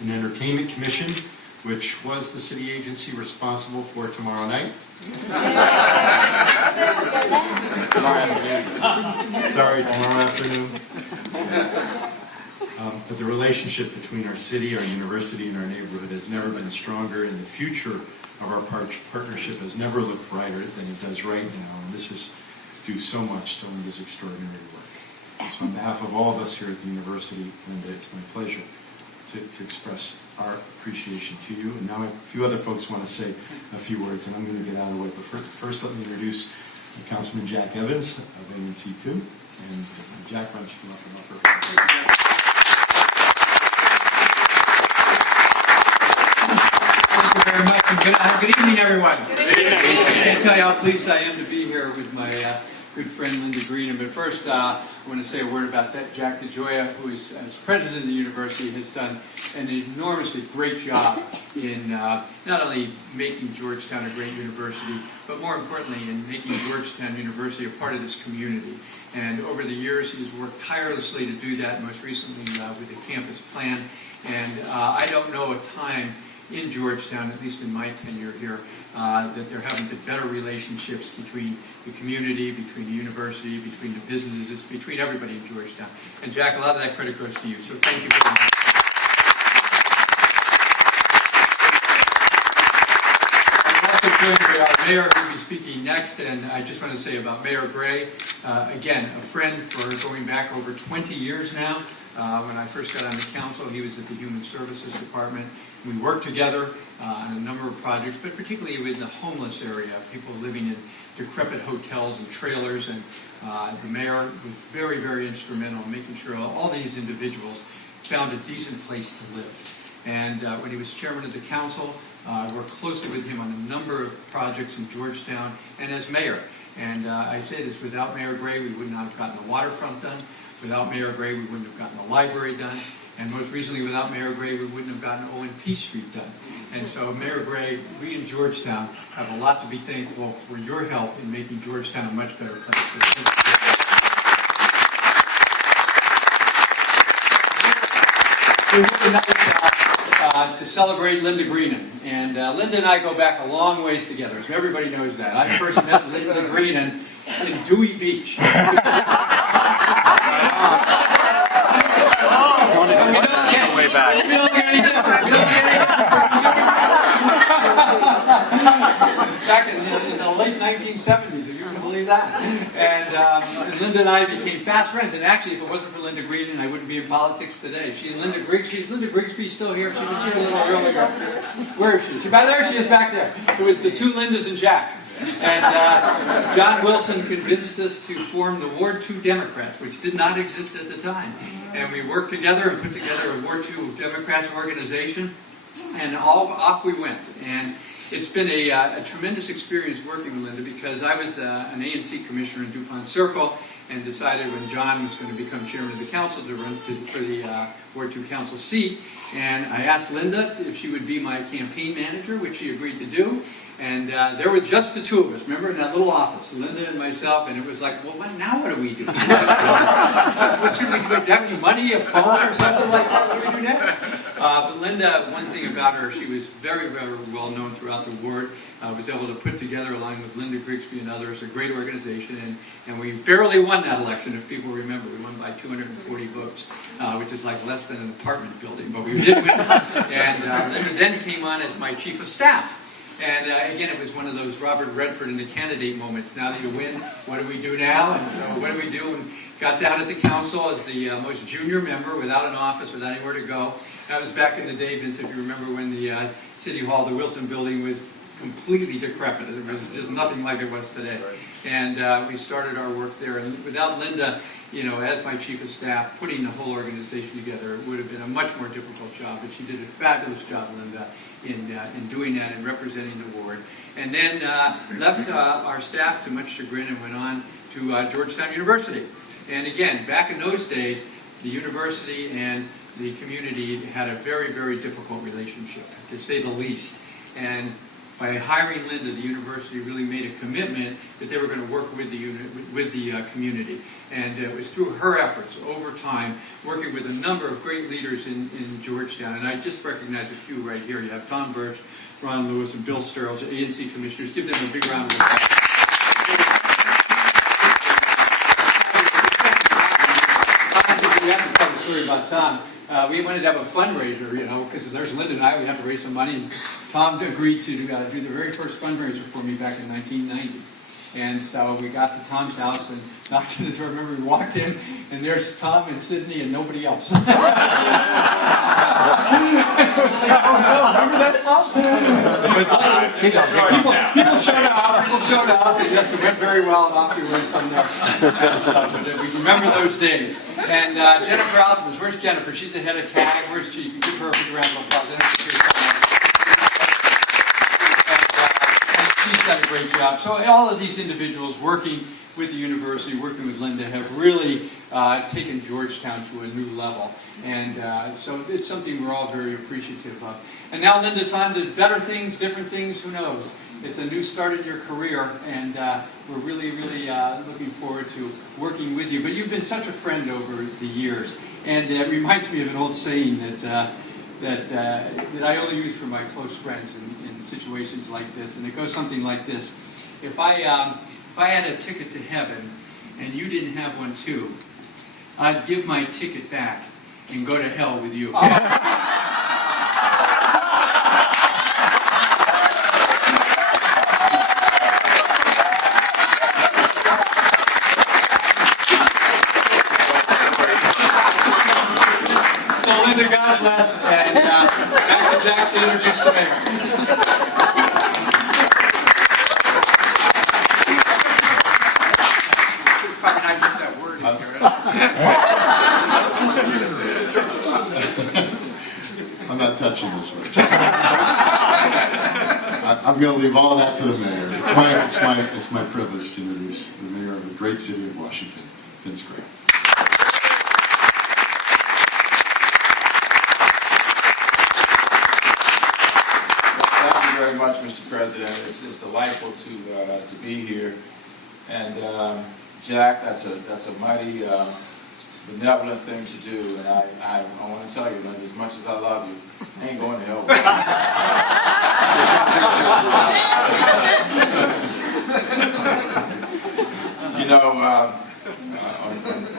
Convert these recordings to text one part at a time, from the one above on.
and Entertainment Commission, which was the city agency responsible for tomorrow night. Sorry, tomorrow afternoon. But the relationship between our city, our university, and our neighborhood has never been stronger, and the future of our partnership has never looked brighter than it does right now, and this is due so much to Linda's extraordinary work. So on behalf of all of us here at the university, Linda, it's my pleasure to express our appreciation to you. And now a few other folks want to say a few words, and I'm going to get out of the way. But first let me introduce Councilman Jack Evans of ANC2. And Jack, why don't you come up and offer? Thank you very much, and good evening, everyone. Good evening. I can't tell you how pleased I am to be here with my good friend Linda Greenan. But first, I want to say a word about that. Jack DeGioia, who is as president of the university, has done an enormously great job in not only making Georgetown a great university, but more importantly, in making Georgetown University a part of this community. And over the years, he has worked tirelessly to do that, most recently with the campus plan. And I don't know a time in Georgetown, at least in my tenure here, that there haven't been better relationships between the community, between the university, between the businesses, between everybody in Georgetown. And Jack, a lot of that credit goes to you, so thank you very much. I'm also joined by our mayor, who will be speaking next, and I just want to say about Mayor Gray, again, a friend for going back over 20 years now. When I first got on the council, he was at the Human Services Department. We worked together on a number of projects, but particularly with the homeless area, people living in decrepit hotels and trailers. And the mayor was very, very instrumental in making sure all these individuals found a decent place to live. And when he was chairman of the council, I worked closely with him on a number of projects in Georgetown and as mayor. And I say this, without Mayor Gray, we would not have gotten the waterfront done. Without Mayor Gray, we wouldn't have gotten the library done. And most recently, without Mayor Gray, we wouldn't have gotten O&P Street done. And so, Mayor Gray, we in Georgetown have a lot to be thankful for your help in making Georgetown a much better place. So here tonight to celebrate Linda Greenan. And Linda and I go back a long ways together, so everybody knows that. I first met Linda Greenan in Dewey Beach. Way back. Back in the late 1970s, if you can believe that. And Linda and I became fast friends. And actually, if it wasn't for Linda Greenan, I wouldn't be in politics today. She and Linda Grigsby. Is Linda Grigsby still here? She was here a little earlier. Where is she? She's back there? She is back there. It was the two Lindas and Jack. And John Wilson convinced us to form the Ward 2 Democrats, which did not exist at the time. And we worked together and put together a Ward 2 Democrats organization, and off we went. And it's been a tremendous experience working with Linda, because I was an ANC commissioner in DuPont Circle and decided when John was going to become chairman of the council to run for the Ward 2 council seat. And I asked Linda if she would be my campaign manager, which she agreed to do. And there were just the two of us, remember, in that little office, Linda and myself, and it was like, well, now what do we do? What should we do? Do you have any money, a phone, or something like that? What do we do next? But Linda, one thing about her, she was very, very well known throughout the ward. Was able to put together, along with Linda Grigsby and others, a great organization, and we barely won that election, if people remember. We won by 240 votes, which is like less than an apartment building, but we did win. And Linda then came on as my chief of staff. And again, it was one of those Robert Redford in the candidate moments. Now that you win, what do we do now? And so what do we do? And got down at the council as the most junior member, without an office, without anywhere to go. That was back in the day, Vince, if you remember, when the City Hall, the Wilson building, was completely decrepit. It was just nothing like it was today. And we started our work there. And without Linda, as my chief of staff, putting the whole organization together, it would have been a much more difficult job. But she did a fabulous job, Linda, in doing that and representing the ward. And then left our staff to much chagrin and went on to Georgetown University. And again, back in those days, the university and the community had a very, very difficult relationship, to say the least. And by hiring Linda, the university really made a commitment that they were going to work with the community. And it was through her efforts over time, working with a number of great leaders in Georgetown. And I just recognize a few right here. You have Tom Birch, Ron Lewis, and Bill Sterles, ANC commissioners. Give them a big round of applause. We have to tell the story about Tom. We wanted to have a fundraiser, because there's Linda and I, we have to raise some money. And Tom agreed to do the very first fundraiser for me back in 1990. And so we got to Tom's house and knocked on the door. Remember, we walked in, and there's Tom and Sydney and nobody else. I was like, oh no, remember that, Tom? People showed up. And yes, it went very well, and off we went from there. But we remember those days. And Jennifer Altman, where's Jennifer? She's the head of CAG. Where's she? You can give her a big round of applause. She's done a great job. So all of these individuals working with the university, working with Linda, have really taken Georgetown to a new level. And so it's something we're all very appreciative of. And now Linda's on to better things, different things, who knows. It's a new start in your career, and we're really, really looking forward to working with you. But you've been such a friend over the years. And it reminds me of an old saying that I only use for my close friends in situations like this, and it goes something like this: if I had a ticket to heaven and you didn't have one too, I'd give my ticket back and go to hell with you. So Linda, God bless, and back to Jack to introduce the mayor. I'm not touching this one. I'm going to leave all that to the mayor. It's my privilege to introduce the mayor of the great city of Washington, Vince Gray. Thank you very much, Mr. President. It's delightful to be here. And Jack, that's a mighty benevolent thing to do. And I want to tell you, Linda, as much as I love you, I ain't going to hell with you.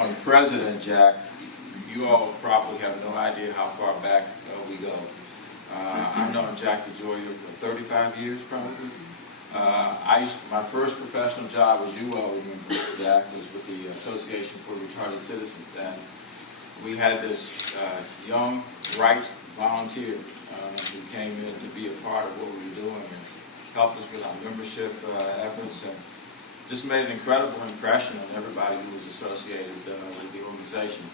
On President Jack, you all probably have no idea how far back we go. I've known Jack DeJoy for 35 years, probably. My first professional job, as you all remember, Jack, was with the Association for Retarded Citizens, and we had this young, bright volunteer who came in to be a part of what we were doing and helped us with our membership efforts, and just made an incredible impression on everybody who was associated with the organization.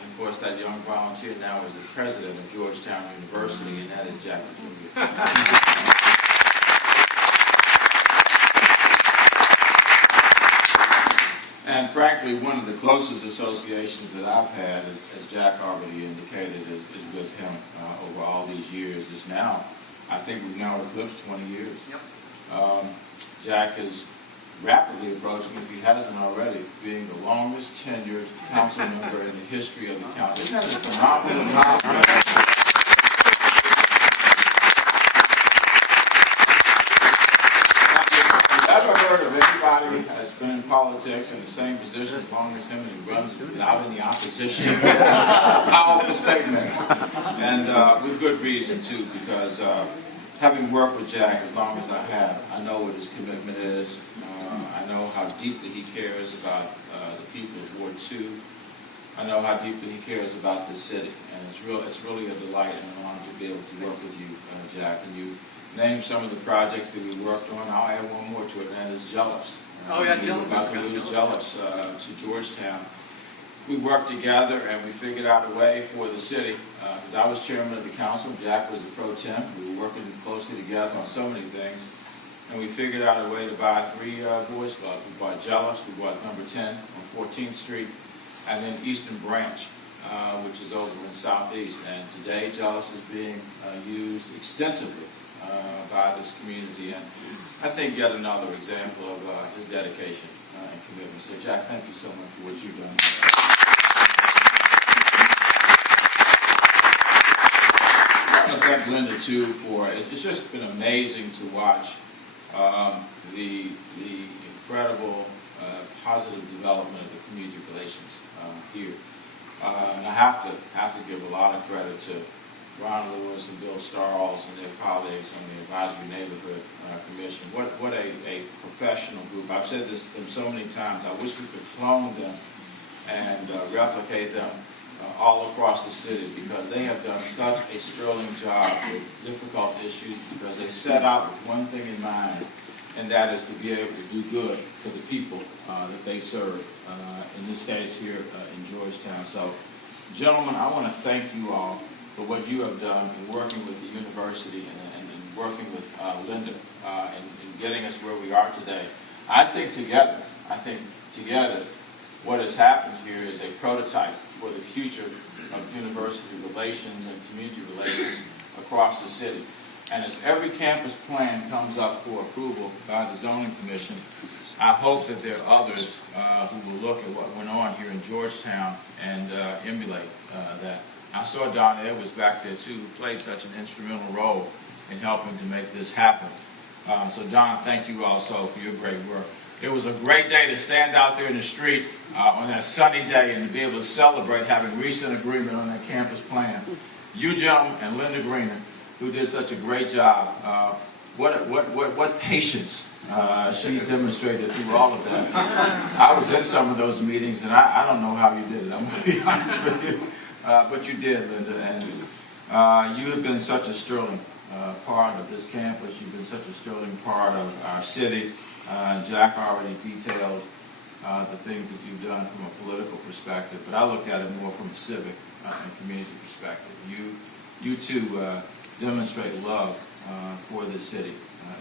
And of course, that young volunteer now is the president of Georgetown University, and that is Jack DeJoy. And frankly, one of the closest associations that I've had, as Jack already indicated, is with him over all these years. Is now, I think we've now eclipsed 20 years. Yep. Jack is rapidly approaching, if he hasn't already, being the longest tenured council member in the history of the county. Isn't that a phenomenal accomplishment? I've never heard of anybody that's been in politics in the same position as long as him, and he runs without any opposition. That's a powerful statement. And with good reason, too, because having worked with Jack as long as I have, I know what his commitment is. I know how deeply he cares about the people of Ward 2. I know how deeply he cares about this city. And it's really a delight and an honor to be able to work with you, Jack. And you named some of the projects that we worked on. I'll add one more to it, and that is Jealous. Oh, yeah, we were about to lose Jealous to Georgetown. We worked together, and we figured out a way for the city, because I was chairman of the council, Jack was the pro temp. We were working closely together on so many things, and we figured out a way to buy 3 boys clubs. We bought Jealous, we bought number 10 on 14th Street, and then Eastern Branch, which is over in Southeast. And today, Jealous is being used extensively by this community. And I think yet another example of his dedication and commitment. So, Jack, thank you so much for what you've done. I want to thank Linda, too, for it's just been amazing to watch the incredible positive development of the community relations here. And I have to give a lot of credit to Ron Lewis and Bill Starles and their colleagues on the Advisory Neighborhood Commission. What a professional group. I've said this to them so many times. I wish we could clone them and replicate them all across the city, because they have done such a sterling job with difficult issues, because they set out with one thing in mind, and that is to be able to do good for the people that they serve, in this case here in Georgetown. So, gentlemen, I want to thank you all for what you have done in working with the university and working with Linda and getting us where we are today. I think together, what has happened here is a prototype for the future of university relations and community relations across the city. And as every campus plan comes up for approval by the Zoning Commission, I hope that there are others who will look at what went on here in Georgetown and emulate that. I saw Don Edwards back there too, who played such an instrumental role in helping to make this happen. So Don, thank you also for your great work. It was a great day to stand out there in the street on that sunny day and to be able to celebrate having reached an agreement on that campus plan. You gentlemen and Linda Greenan, who did such a great job. What patience she demonstrated through all of that. I was in some of those meetings, and I don't know how you did it. I'm going to be honest with you. But you did, Linda, and you have been such a sterling part of this campus. You've been such a sterling part of our city. Jack already detailed the things that you've done from a political perspective, but I look at it more from a civic and community perspective. You too demonstrate love for this city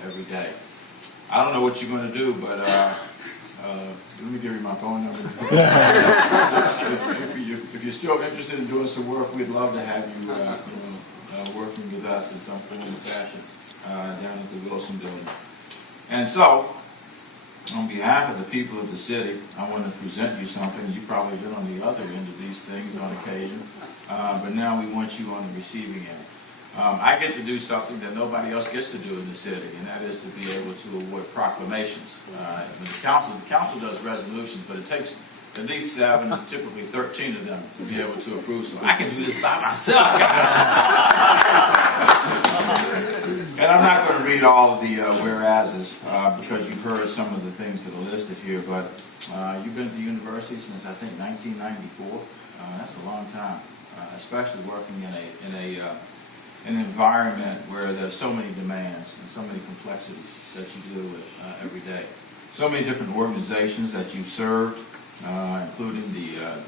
every day. I don't know what you're going to do, but let me give you my phone number. If you're still interested in doing some work, we'd love to have you working with us in some form or fashion down at the Wilson Building. And so, on behalf of the people of the city, I want to present you something. You've probably been on the other end of these things on occasion, but now we want you on the receiving end. I get to do something that nobody else gets to do in the city, and that is to be able to award proclamations. The council does resolutions, but it takes at least 7, typically 13 of them to be able to approve. So I can do this by myself. And I'm not going to read all of the whereases because you've heard some of the things that are listed here, but you've been at the university since, I think, 1994. That's a long time, especially working in an environment where there's so many demands and so many complexities that you deal with every day. So many different organizations that you've served, including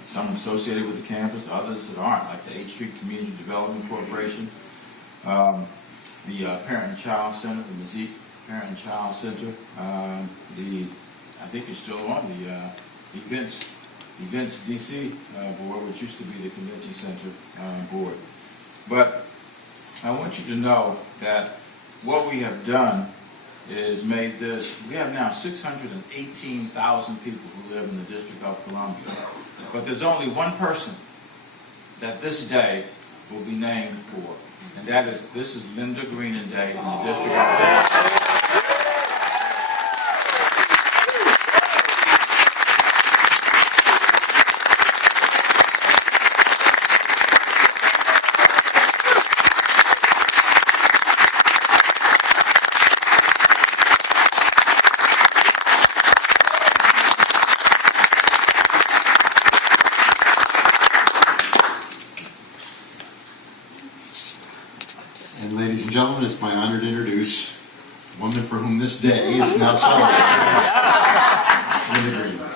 some associated with the campus, others that aren't, like the 8th Street Community Development Corporation, the Parent and Child Center, the Mazik Parent and Child Center, I think it's still on, the Events DC board, which used to be the Convention Center board. But I want you to know that what we have done is made this, we have now 618,000 people who live in the District of Columbia. But there's only one person that this day will be named for, and this is Linda Greenan Day in the District of Columbia. And ladies and gentlemen, it's my honor to introduce the woman for whom this day is now celebrated. Linda Greenan.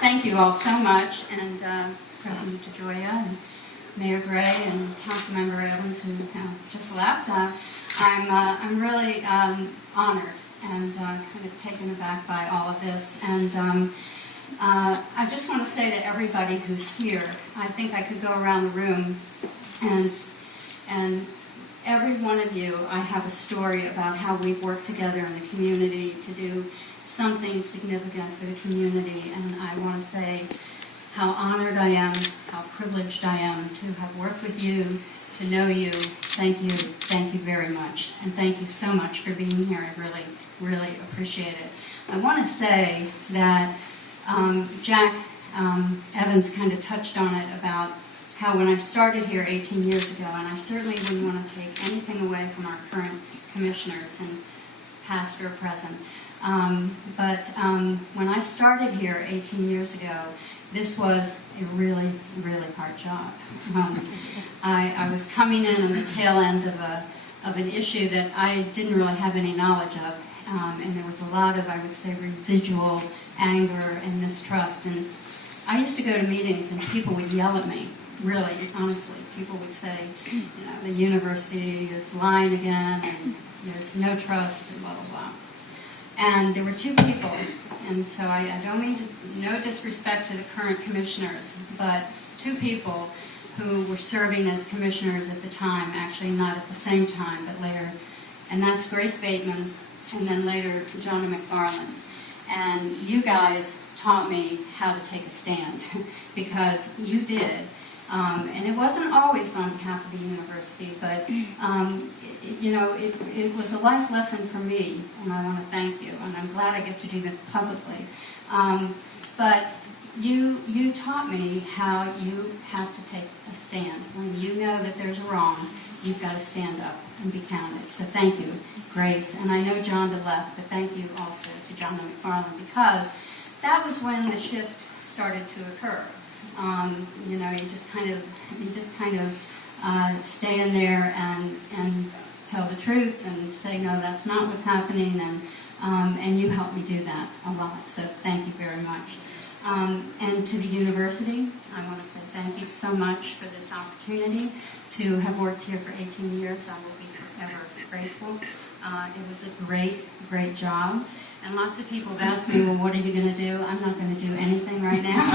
Thank you all so much, and President DeGioia and Mayor Gray and Councilmember Evans, who just left. I'm really honored and kind of taken aback by all of this. And I just want to say to everybody who's here, I think I could go around the room and every one of you, I have a story about how we've worked together in the community to do something significant for the community. And I want to say how honored I am, how privileged I am to have worked with you, to know you. Thank you very much. And thank you so much for being here. I really, really appreciate it. I want to say that Jack Evans kind of touched on it about how when I started here 18 years ago, and I certainly wouldn't want to take anything away from our current commissioners, and past or present, but when I started here 18 years ago, this was a really, really hard job. I was coming in on the tail end of an issue that I didn't really have any knowledge of, and there was a lot of, I would say, residual anger and mistrust. And I used to go to meetings and people would yell at me, really, honestly. People would say, you know, the university is lying again, and there's no trust, and blah, blah, blah. And there were two people, and so I don't mean to, no disrespect to the current commissioners, but two people who were serving as commissioners at the time, actually not at the same time, but later, and that's Grace Bateman, and then later John McFarland. And you guys taught me how to take a stand, because you did. And it wasn't always on behalf of the university, but you know, it was a life lesson for me, and I want to thank you, and I'm glad I get to do this publicly. But you taught me how you have to take a stand. When you know that there's a wrong, you've got to stand up and be counted. So thank you, Grace. And I know John left, but thank you also to John McFarland, because that was when the shift started to occur. You know, you just kind of stay in there and tell the truth and say, no, that's not what's happening, and you helped me do that a lot. So thank you very much. And to the university, I want to say thank you so much for this opportunity to have worked here for 18 years. I will be forever grateful. It was a great, great job. And lots of people have asked me, well, what are you going to do? I'm not going to do anything right now.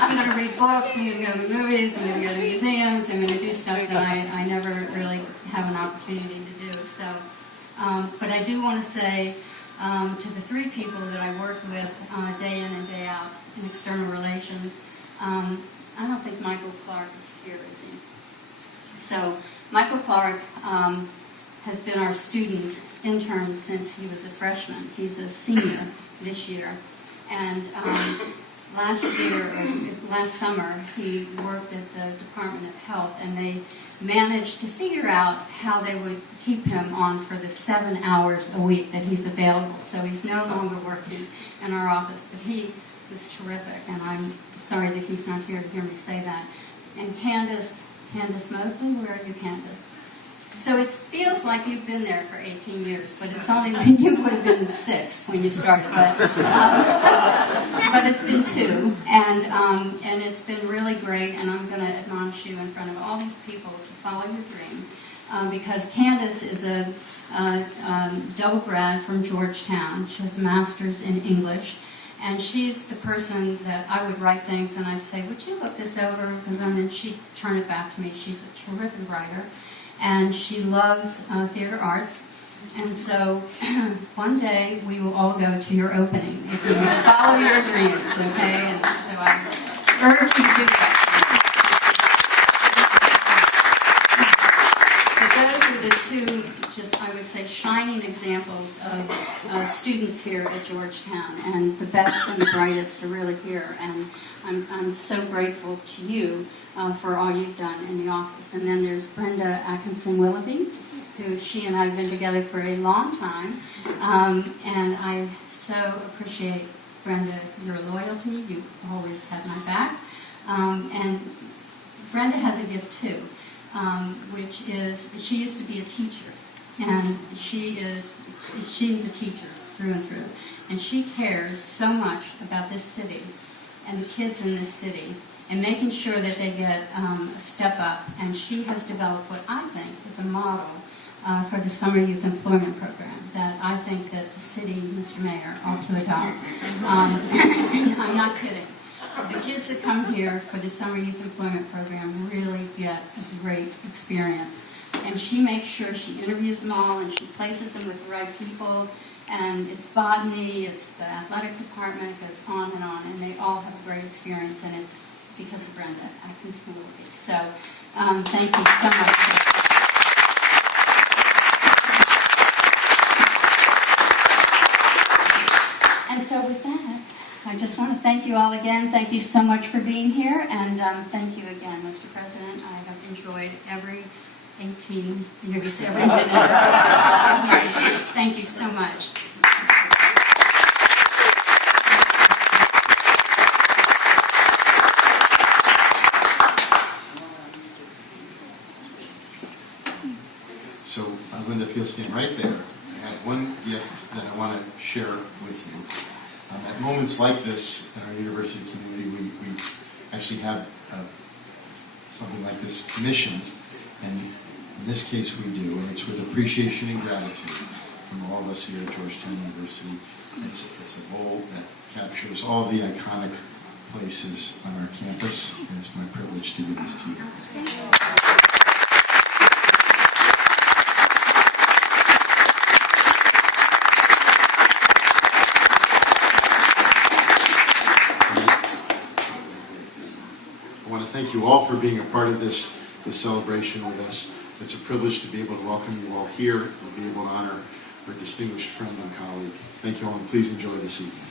I'm going to read books, I'm going to go to movies, I'm going to go to museums, I'm going to do stuff that I never really have an opportunity to do. So, but I do want to say to the three people that I work with day in and day out in external relations, I don't think Michael Clark is here, is he? So Michael Clark has been our student intern since he was a freshman. He's a senior this year. And last summer, he worked at the Department of Health, and they managed to figure out how they would keep him on for the 7 hours a week that he's available. So he's no longer working in our office, but he was terrific, and I'm sorry that he's not here to hear me say that. And Candace Mosley, where are you, Candace? So it feels like you've been there for 18 years, but it's only when you would have been 6 when you started. But it's been 2, and it's been really great. And I'm going to admonish you in front of all these people to follow your dream, because Candace is a double grad from Georgetown. She has a master's in English. And she's the person that I would write things, and I'd say, would you look this over? And she'd turn it back to me. She's a terrific writer. And she loves theater arts. And so one day we will all go to your opening if you follow your dreams, okay? And so I urge you to do that. But those are the two, just I would say, shining examples of students here at Georgetown. And the best and the brightest are really here. And I'm so grateful to you for all you've done in the office. And then there's Brenda Atkinson-Willoughby, who she and I have been together for a long time. And I so appreciate, Brenda, your loyalty. You've always had my back. And Brenda has a gift too, which is she used to be a teacher. And she's a teacher through and through. And she cares so much about this city and the kids in this city, and making sure that they get a step up. And she has developed what I think is a model for the Summer Youth Employment Program that I think that the city, Mr. Mayor, ought to adopt. I'm not kidding. The kids that come here for the Summer Youth Employment Program really get a great experience. And she makes sure she interviews them all and she places them with the right people. And it's botany, it's the athletic department, it goes on, and they all have a great experience. And it's because of Brenda Atkins School. So thank you so much. And so with that, I just want to thank you all again. Thank you so much for being here. And thank you again, Mr. President. I have enjoyed every 18 years, every minute. Thank you so much. So, Linda, if you'll stand right there, I have one gift that I want to share with you. At moments like this in our university community, we actually have something like this commissioned, and in this case we do, and it's with appreciation and gratitude from all of us here at Georgetown University. It's a bowl that captures all the iconic places on our campus, and it's my privilege to give this to you. I want to thank you all for being a part of this celebration with us. It's a privilege to be able to welcome you all here and be able to honor our distinguished friend and colleague. Thank you all, and please enjoy this evening.